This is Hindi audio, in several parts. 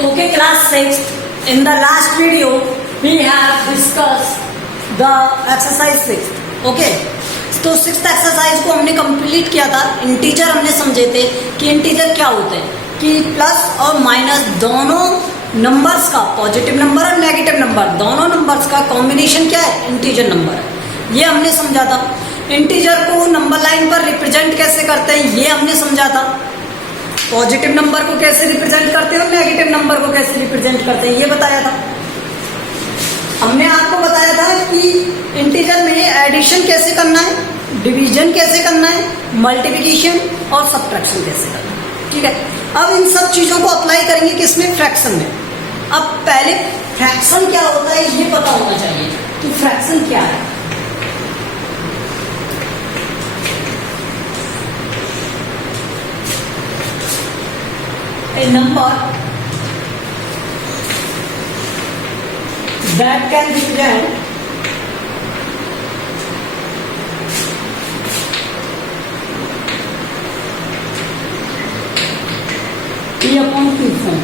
Okay, class 6. In the last video, we have discussed the exercise 6. Okay. तो 6th एक्सरसाइज को हमने कंप्लीट किया था. इंटीजर हमने समझे थे कि इंटीजर क्या होते हैं, कि प्लस और माइनस दोनों नंबर्स का, पॉजिटिव नंबर और नेगेटिव नंबर दोनों नंबर्स का कॉम्बिनेशन क्या है, इंटीजर नंबर है. ये हमने समझा था. इंटीजर को नंबर लाइन पर रिप्रेजेंट कैसे करते हैं ये हमने समझा था. पॉजिटिव नंबर को कैसे रिप्रेजेंट करते हैं और नेगेटिव नंबर को कैसे रिप्रेजेंट करते हैं ये बताया था. हमने आपको बताया था कि इंटीजर में एडिशन कैसे करना है, डिवीजन कैसे करना है, मल्टीप्लिकेशन और सब्ट्रैक्शन कैसे करना है. ठीक है. अब इन सब चीजों को अप्लाई करेंगे किसमें, फ्रैक्शन में. अब पहले फ्रैक्शन क्या होता है ये पता होना चाहिए कि फ्रैक्शन क्या है. A number that can represent P upon Q form.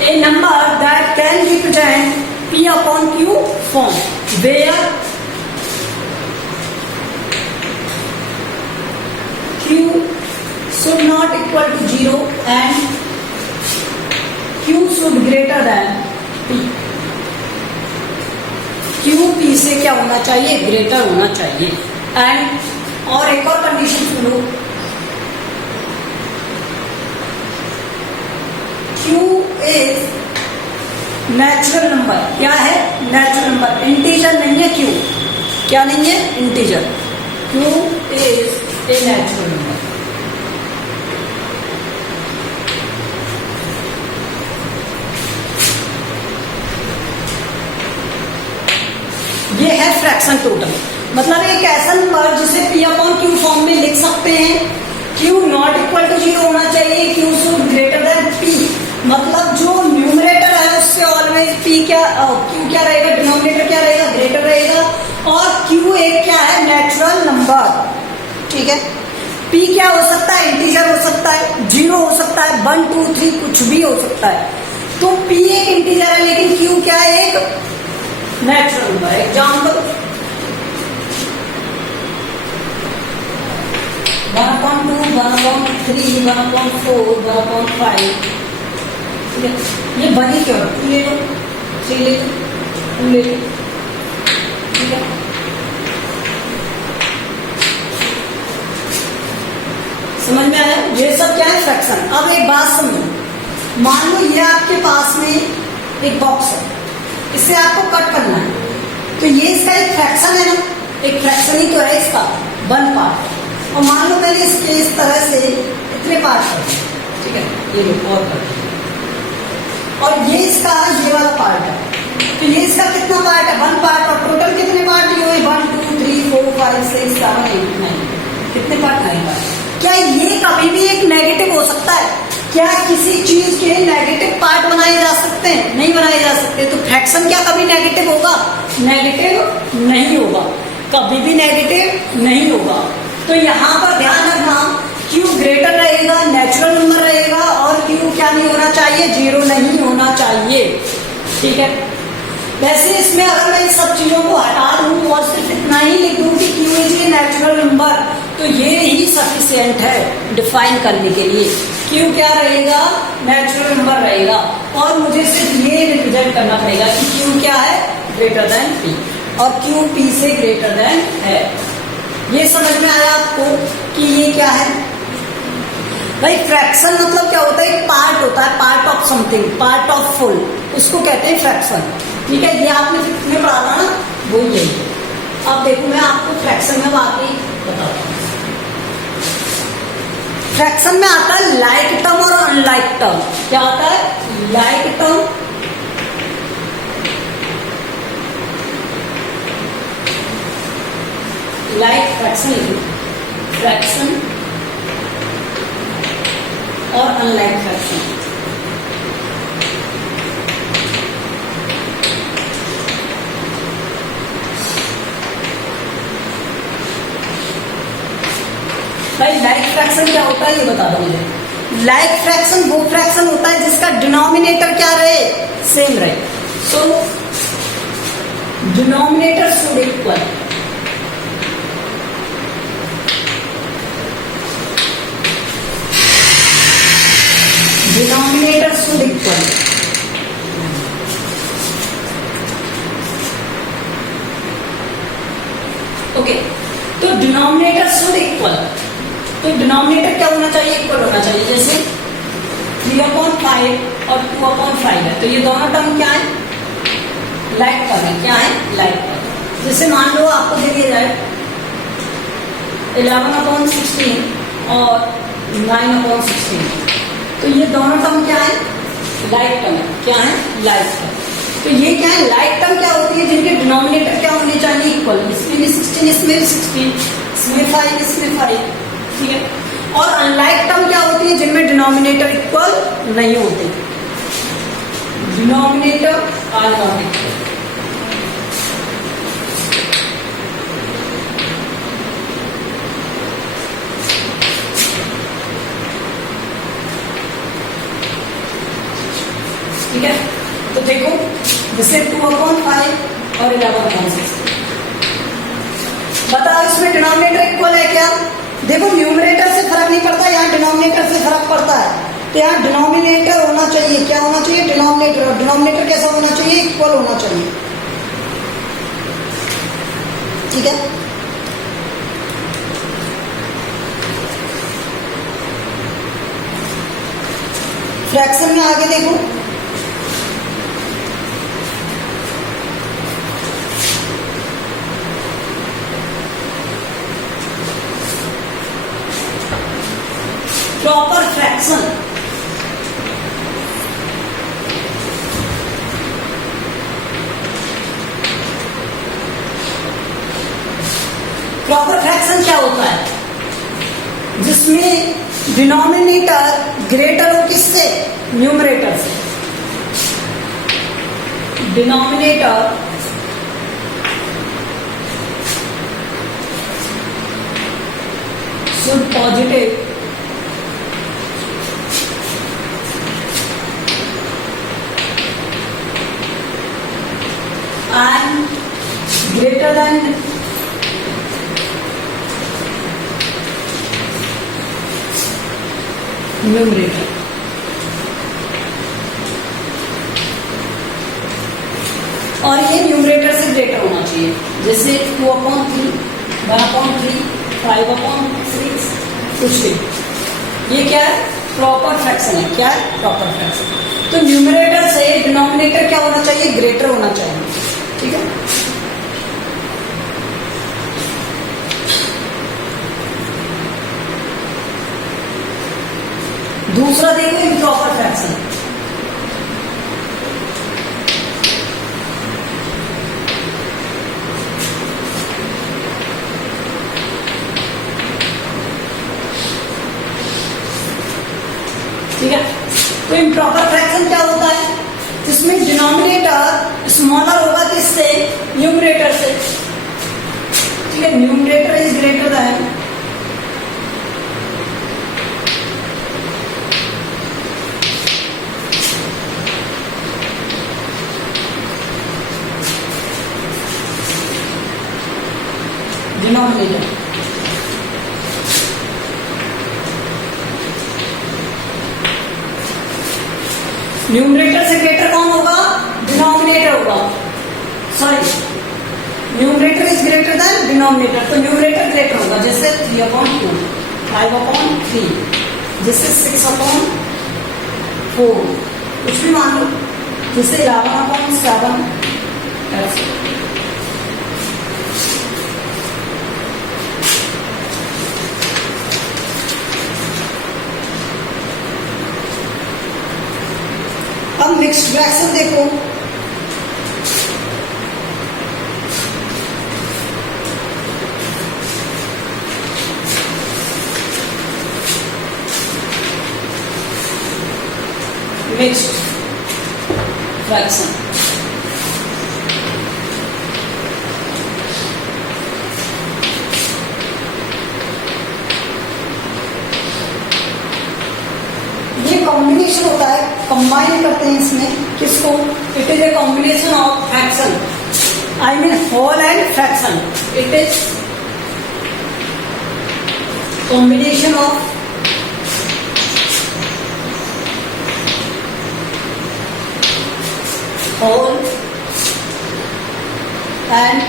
A number that can represent P upon Q form where Q should not equal to 0 and Q should greater than P. Q P से क्या होना चाहिए, ग्रेटर होना चाहिए. एंड और एक और कंडीशन सुनो, Q इज नेचुरल नंबर. क्या है, नेचुरल नंबर. इंटीजर नहीं है Q. क्या नहीं है, integer. Q is a natural number. ये है फ्रैक्शन टोटल. मतलब एक ऐसा नंबर जिसे P अपॉन Q फॉर्म में लिख सकते हैं. Q नॉट इक्वल टू 0 होना चाहिए, Q should greater than P. मतलब जो न्यूमरेटर है उससे ऑलवेज P क्या, Q क्या रहेगा, डिनोमिनेटर क्या रहेगा, ग्रेटर रहेगा. और Q एक क्या है, नेचुरल नंबर. ठीक है. P क्या हो सकता है, इंटीजर हो सकता है, 0 हो सकता है, 1 2 3 कुछ भी हो सकता है. तो P एक इंटीजर है लेकिन Q क्या है, एक नेचुरल नंबर. एग्जाम्पल 1/2, 1/3, 1/4, 1/5. ठीक है. ये बनी क्यों, 2 ले लो, 3 ले लो, 2 ले लो. ठीक है. समझ में आया. ये सब क्या है, फ्रैक्शन. अब एक बात समझो, मान लो ये आपके पास में एक बॉक्स है, इसे आपको कट करना है. तो ये इसका एक फ्रैक्शन है ना, एक फ्रैक्शन ही तो है इसका, 1 पार्ट. और मान लो मैंने इसके इस तरह से इतने पार्ट कर दिए. ठीक है. ये लो और कर दिए. और ये इसका ये वाला पार्ट है. तो ये इसका कितना पार्ट है, 1 पार्ट. और टोटल कितने पार्ट ये हुए, 1 2 3 4 5 6 7 8 9. कितने पार्ट, 9 पार्ट. क्या ये कभी भी एक नेगेटिव हो सकता है? क्या किसी चीज के नेगेटिव पार्ट बनाए जा सकते हैं? नहीं बनाए जा सकते. तो फ्रैक्शन क्या कभी नेगेटिव होगा? नेगेटिव नहीं होगा, कभी भी नेगेटिव नहीं होगा. तो यहाँ पर ध्यान रखना, Q ग्रेटर रहेगा, नेचुरल नंबर रहेगा. और Q क्या नहीं होना चाहिए, 0 नहीं होना चाहिए. ठीक है. वैसे इसमें अगर मैं इस सब चीजों को हटा दूं और सिर्फ इतना ही लिख दूं कि Q is a natural number, तो ये ही सफिशिएंट है डिफाइन करने के लिए. Q क्या रहेगा, नेचुरल नंबर रहेगा. और मुझे सिर्फ ये रिप्रेजेंट करना पड़ेगा कि Q क्या है, ग्रेटर देन P. और Q P से ग्रेटर देन है. ये समझ में आया आपको कि ये क्या है भाई. फ्रैक्शन मतलब क्या होता है, एक पार्ट होता है, part of something, part of full, उसको कहते हैं फ्रैक्शन. ठीक है. ये आपने फिफ्थ में पढ़ा था ना, वो यही. अब देखो मैं आपको फ्रैक्शन में वाकई बताता हूँ. फ्रैक्शन में आता है लाइक टर्म और अनलाइक टर्म. क्या आता है, like term like fraction, fraction और अनलाइक फ्रैक्शन. भाई लाइक फ्रैक्शन क्या होता है ये बता दो मुझे। लाइक फ्रैक्शन वो फ्रैक्शन होता है जिसका डिनोमिनेटर क्या रहे, सेम रहे। सो denominator should equal, denominator should equal, okay. तो डिनोमिनेटर शुड इक्वल, तो डिनोमिनेटर क्या होना चाहिए, इक्वल होना चाहिए। जैसे 3/5 और 2/5 है, तो ये दोनों टर्म क्या है, लाइक टर्म है। क्या है, लाइक टर्म। जैसे मान लो आपको दे दिया जाए 11/16 और 9/16, तो ये दोनों टर्म क्या है, लाइक टर्म है। क्या है, लाइक टर्म। तो ये क्या है, लाइक टर्म क्या होती है, जिनके डिनोमिनेटर क्या होने चाहिए, इक्वल। इसमें भी 16, इसमें भी 16, इसमें 5, इसमें 5, ठीक है। और अनलाइक टर्म क्या होती है, जिनमें डिनोमिनेटर इक्वल नहीं होते, डिनोमिनेटर आर नॉट इक्वल। ठीक है। तो देखो जैसे 2/5 और 11/16, बताओ इसमें डिनोमिनेटर इक्वल है क्या। देखो न्यूमरेटर से फर्क नहीं पड़ता, यहाँ डिनोमिनेटर से फर्क पड़ता है। तो यहाँ डिनोमिनेटर होना चाहिए, क्या होना चाहिए, डिनोमिनेटर। और डिनोमिनेटर कैसा होना चाहिए, इक्वल होना चाहिए, ठीक है। फ्रैक्शन में आगे देखो, प्रॉपर फ्रैक्शन, प्रॉपर फ्रैक्शन क्या होता है, जिसमें डिनोमिनेटर ग्रेटर हो किससे, न्यूमरेटर से। Denominator should positive and greater than numerator। और ये न्यूमरेटर से ग्रेटर होना चाहिए। जैसे 2/3, 1/3, 5/6, कुछ भी, ये क्या है, प्रॉपर फ्रैक्शन है। क्या है, प्रॉपर फ्रैक्शन। तो न्यूमरेटर से डिनोमिनेटर क्या होना चाहिए, ग्रेटर होना चाहिए, ठीक है। दूसरा देखो इम्प्रॉपर फ्रैक्शन, ठीक है। तो इम्प्रॉपर फ्रैक्शन क्या होता है, जिसमें डिनोमिनेटर स्मॉलर होगा किससे, न्यूमरेटर से, ठीक है। Numerator is greater than denominator. Numerator से ग्रेटर कौन होगा, डिनोमिनेटर होगा, sorry numerator is greater than denominator. तो न्यूमरेटर ग्रेटर होगा, जैसे 3/2, 5/3, जैसे 6/4, कुछ भी मान लो, जैसे 11/7 ऐसे। अब मिक्स्ड फ्रैक्शन देखो, मिक्स्ड फ्रैक्शन, कॉम्बिनेशन होता है, कंबाइन करते हैं इसमें किसको, it is a combination of fraction, I mean whole and fraction, it is combination of whole and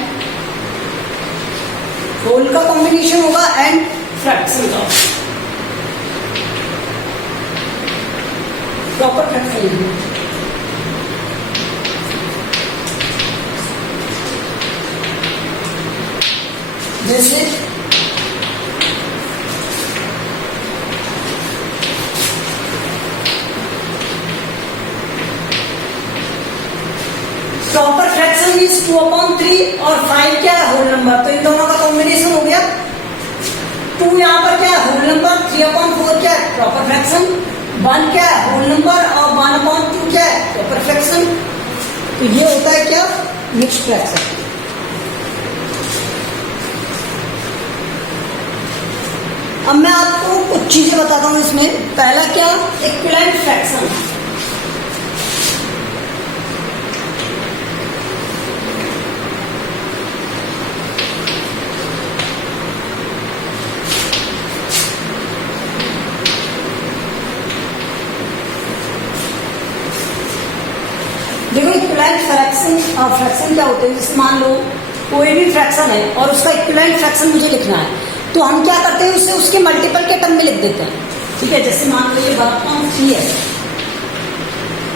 whole का कॉम्बिनेशन होगा एंड फ्रैक्शन का, प्रॉपर फ्रैक्शन। जैसे प्रॉपर फ्रैक्शन मीन्स 2/3 और 5 क्या है, होल नंबर, तो इन दोनों का कॉम्बिनेशन हो गया। 2 यहाँ पर क्या है, होल नंबर, 3/4 क्या है, प्रॉपर फ्रैक्शन, 1 क्या है, होल नंबर, और 1/2 क्या है, प्रॉपर फ्रैक्शन। तो ये होता है क्या, मिक्स्ड फ्रैक्शन। अब मैं आपको कुछ चीजें बताता हूं इसमें। पहला क्या, इक्विवेलेंट फ्रैक्शन। देखो इक्विवेलेंट फ्रैक्शन क्या होते हैं, जैसे मान लो कोई भी फ्रैक्शन है और उसका इक्विवेलेंट फ्रैक्शन मुझे लिखना है, तो हम क्या करते हैं, उसे उसके मल्टीपल के टर्म में लिख देते हैं। ठीक है, जैसे मान लो ये 1/3 है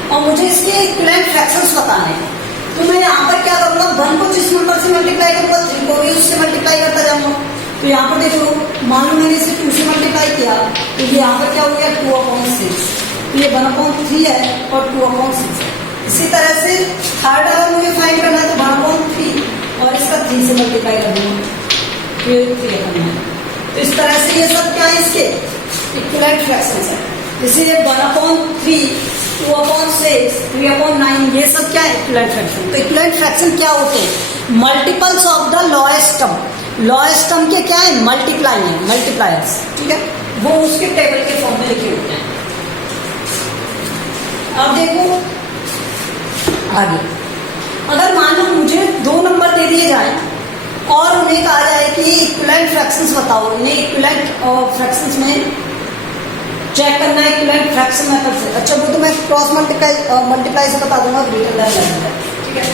और मुझे इसके इक्विवेलेंट फ्रैक्शंस बताने हैं, तो मैं यहाँ पर क्या करूंगा, 1 को जिस नंबर से मल्टीप्लाई करूंगा, 3 को भी उससे मल्टीप्लाई करता जाऊंगा। तो यहाँ पर देखो, मान लो मैंने इसे 2 से मल्टीप्लाई किया, तो ये यहाँ पर क्या हो गया, 2/6। तो ये 1/3 है और 2/6 है। इसी तरह से थर्ड अगर मुझे फाइंड करना है तो 1/3 और इसका 3 से मल्टीप्लाई कर दूंगा, ये 3 करना है। तो इस तरह से ये सब क्या है, इसके इक्विवेलेंट फ्रैक्शंस है। जैसे 1/3, 2/6, 3/9, ये सब क्या है, इक्विवेलेंट फ्रैक्शन। तो इक्विवेलेंट फ्रैक्शन क्या होते हैं, multiples of the lowest term. Lowest term के क्या है, मल्टीप्लाई है, मल्टीप्लायर्स। ठीक है, वो उसके टेबल के फॉर्म में लिखे होते हैं। अब देखो आगे, अगर मान लो मुझे 2 नंबर दे दिए जाए और उन्हें कहा जाए कि इक्विवेलेंट फ्रैक्शंस बताओ, इन्हें इक्विवेलेंट फ्रैक्शंस में चेक करना है इक्विवेलेंट फ्रैक्शन मेथड से। अच्छा, वो तो मैं क्रॉस मल्टीप्लाई से बता दूंगा, ग्रेटर देन लेस देन। ठीक है,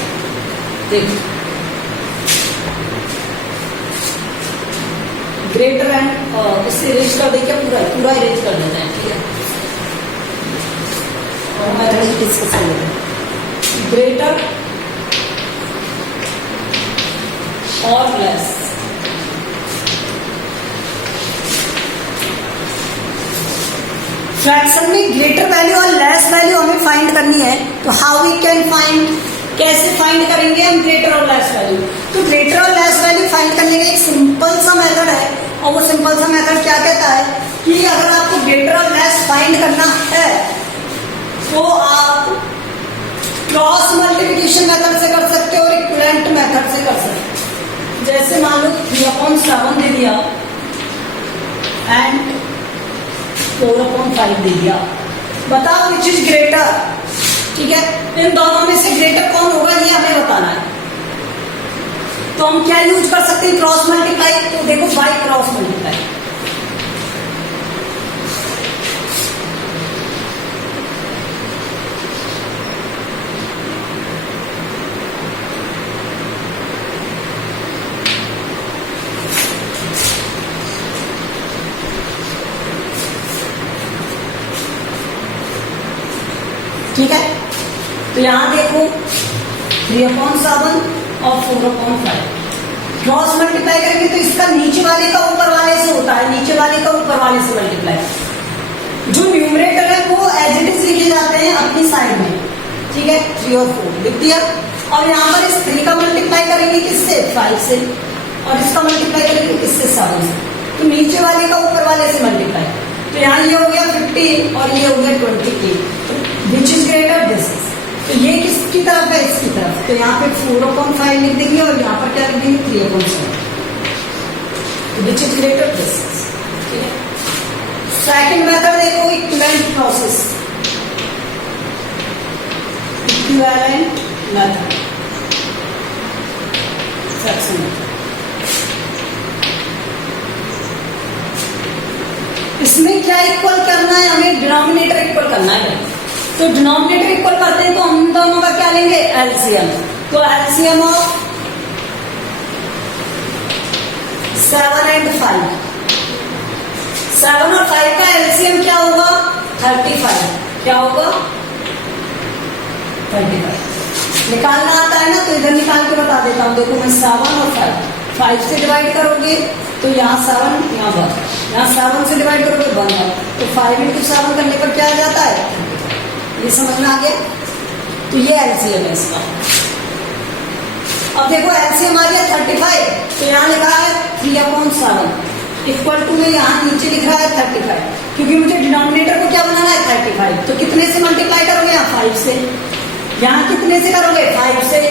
देखिए ग्रेटर एंड इससे इरेज कर देखिए, पूरा इरेज कर देते हैं। ठीक है, और मैं डिस्कस कर लेते हैं, ग्रेटर और लेस। फ्रैक्शन में ग्रेटर वैल्यू और लेस वैल्यू हमें फाइंड करनी है, तो हाउ वी कैन फाइंड, कैसे फाइंड करेंगे हम ग्रेटर और लेस वैल्यू। तो ग्रेटर और लेस वैल्यू फाइंड करने का एक सिंपल सा मेथड है, और वो सिंपल सा मेथड क्या कहता है कि अगर आपको ग्रेटर और लेस फाइंड करना है तो आप क्रॉस मल्टीप्लिकेशन मेथड से कर सकते हो और इक्विवेलेंट मेथड से कर सकते हो। जैसे मान लो 3/7 दे दिया एंड 4/5 दे दिया, बताओ विच इज ग्रेटर। ठीक है, इन दोनों में से ग्रेटर कौन होगा ये हमें बताना है। तो हम क्या यूज कर सकते हैं, क्रॉस मल्टीप्लाई। तो देखो बाय क्रॉस मल्टीप्लाई, ठीक है। तो यहां देखो 3/7 और 4/5 क्रॉस मल्टीप्लाई करेंगे तो इसका नीचे वाले का ऊपर वाले से होता है, नीचे वाले का ऊपर वाले से मल्टीप्लाई। जो न्यूमरेटर है वो एज इट इज लिखे जाते हैं अपनी साइड में। ठीक है, 3 और 4 लिख दिया, और यहाँ पर इस 3 का मल्टीप्लाई करेंगे किससे, 5 से, और इसका मल्टीप्लाई करेंगे किससे, 7 से। तो नीचे वाले का ऊपर वाले से मल्टीप्लाई, तो यहाँ ये हो गया 15 और ये हो गया 28। Which is greater, this is. तो ये किसकी तरफ है, इसकी तरफ। तो यहाँ पे 4/5 लिख देंगे और यहाँ पर क्या लिख देंगे, 3/7। Which is greater, this is. ठीक है, सेकेंड मेथड देखो, equivalent process. Equivalent method, fraction method. इसमें क्या इक्वल करना है, हमें डिनोमिनेटर इक्वल करना है। तो डिनोमिनेटर इक्वल करते हैं तो हम दोनों का क्या लेंगे, एलसीएम। तो एलसीएम ऑफ 7 and 5, 7 और 5 का एलसीएम क्या होगा, 35। क्या होगा, 35 निकालना आता है ना, तो इधर निकाल के बता देता हूं। देखो मैं 7 और 5 से डिवाइड करोगे तो यहाँ 7, यहाँ 1, यहाँ 7 से डिवाइड करोगे 1, तो 5 into 7 करने पर क्या आ जाता है, ये समझ में आ गया। तो ये एलसीएम है इसका। अब देखो एलसीएम आ गया 35, तो यहाँ लिखा है 3/7 इक्वल टू में यहाँ नीचे लिख रहा है 35, क्योंकि मुझे डिनोमिनेटर को क्या बनाना है 35। तो कितने से मल्टीप्लाई करोगे, यहाँ 5 से, यहाँ कितने से करोगे 5 से,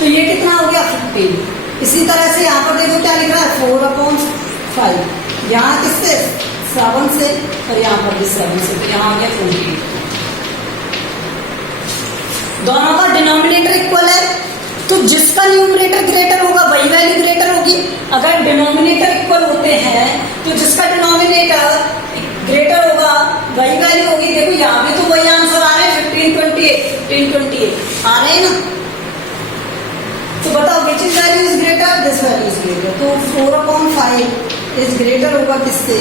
तो ये कितना हो गया 15। इसी तरह से यहाँ पर देखो क्या लिख रहा है 4/5, यहाँ किससे 7 से, और यहाँ पर भी 7 से, तो यहाँ आ गया 28। दोनों का डिनोमिनेटर इक्वल है, तो जिसका न्यूमरेटर ग्रेटर होगा वही वैल्यू ग्रेटर होगी। अगर डिनोमिनेटर इक्वल होते हैं तो जिसका डिनोमिनेटर ग्रेटर होगा वही वैल्यू होगी। देखो यहाँ भी तो वही आंसर आ रहे हैं, 1528 आ रहे हैं ना। तो बताओ which is value is greater, this value is greater. तो 4/5 इज ग्रेटर होगा किससे,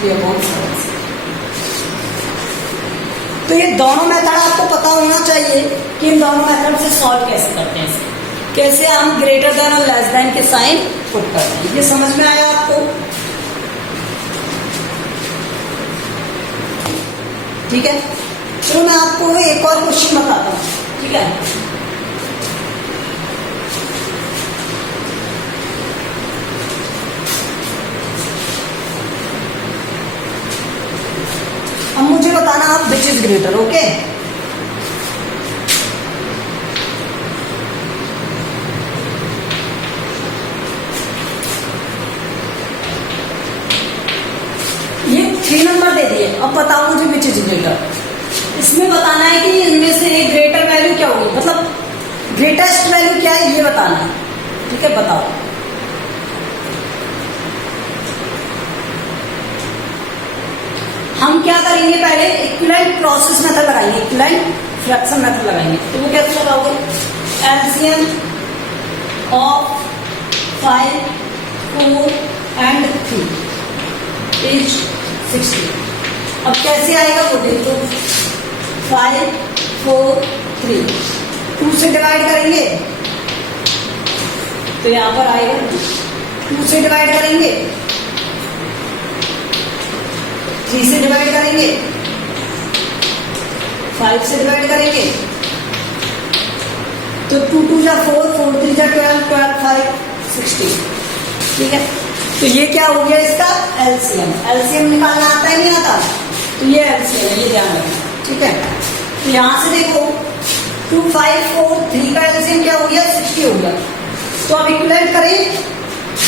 3/7 से। तो ये दोनों मेथड आपको पता होना चाहिए कि इन दोनों मेथड से सॉल्व कैसे करते हैं, कैसे हम ग्रेटर देन और लेस देन के साइन पुट करते हैं। ये समझ में आया आपको, ठीक है। चलो मैं आपको एक और क्वेश्चन बताता हूँ, ठीक है। अब मुझे बताना आप विच इज ग्रेटर, ओके। ये 3 नंबर दे दिए, अब बताओ मुझे विच इज ग्रेटर। इसमें बताना है कि इनमें से एक ग्रेटर वैल्यू क्या होगी, मतलब ग्रेटेस्ट वैल्यू क्या है ये बताना है, ठीक है। बताओ, हम क्या करेंगे, पहले इक्विवेलेंट प्रोसेस मेथड लगाएंगे, इक्विवेलेंट फ्रैक्शन मेथड लगाएंगे। तो वो कैसे लगाओगे, एलसीएम ऑफ 5, 4 and 3 इज 60। अब कैसे आएगा वो देखो, 5, 4, 3, 2 से डिवाइड करेंगे तो यहां पर आएगा 2 से डिवाइड करेंगे, 3 से डिवाइड करेंगे, 5 से डिवाइड करेंगे तो 2 2 जा 4, 4 3 जा 12, 12 5 16, ठीक है। तो ये क्या हो गया इसका एलसीएम। एलसीएम निकालना आता है नहीं आता, तो ये एलसीएम है, ये ध्यान रखना, ठीक है। तो यहां से देखो 2 5 4 3 का एलसीएम क्या हो गया 60 हो गया। तो अब इक्विवेलेंट करें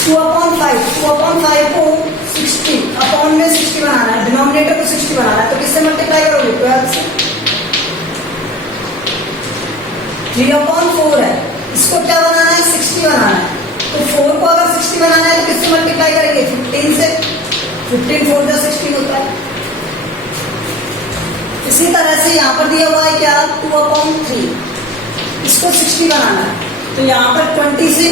2/5 को 60 अपॉन में 60 बनाना है, डिनोमिनेटर को 60 बनाना है, तो किससे मल्टीप्लाई करोगे 12 से। 3/4 है, इसको क्या बनाना है 60 बनाना है, तो 4 को अगर 60 बनाना है तो किससे मल्टीप्लाई करेंगे 15 से। 15 4 जा 16 होता है। इसी तरह से यहाँ पर दिया हुआ है क्या 2/3, इसको 60 बनाना है, तो यहाँ पर 20 से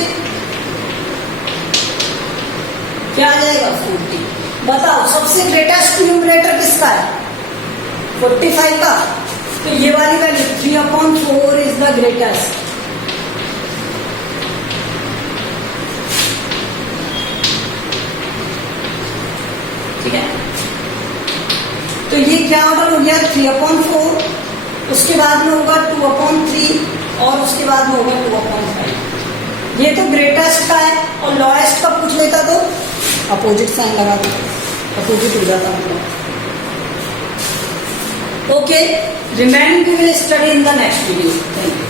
क्या आ जाएगा 40। बताओ सबसे ग्रेटेस्ट न्यूमरेटर किसका है 45 का, तो ये वाली वैल्यू 3/4 इज द ग्रेटेस्ट। ठीक है, तो ये क्या ऑर्डर हो गया 3/4, उसके बाद में होगा 2/3 और उसके बाद में होगा 2/5। ये तो ग्रेटेस्ट का है, और लोएस्ट का पूछ लेता तो अपोजिट साइन लगा दो, अपोजिट हो जाता मतलब। Okay, remaining we will study in the next video. Thank you.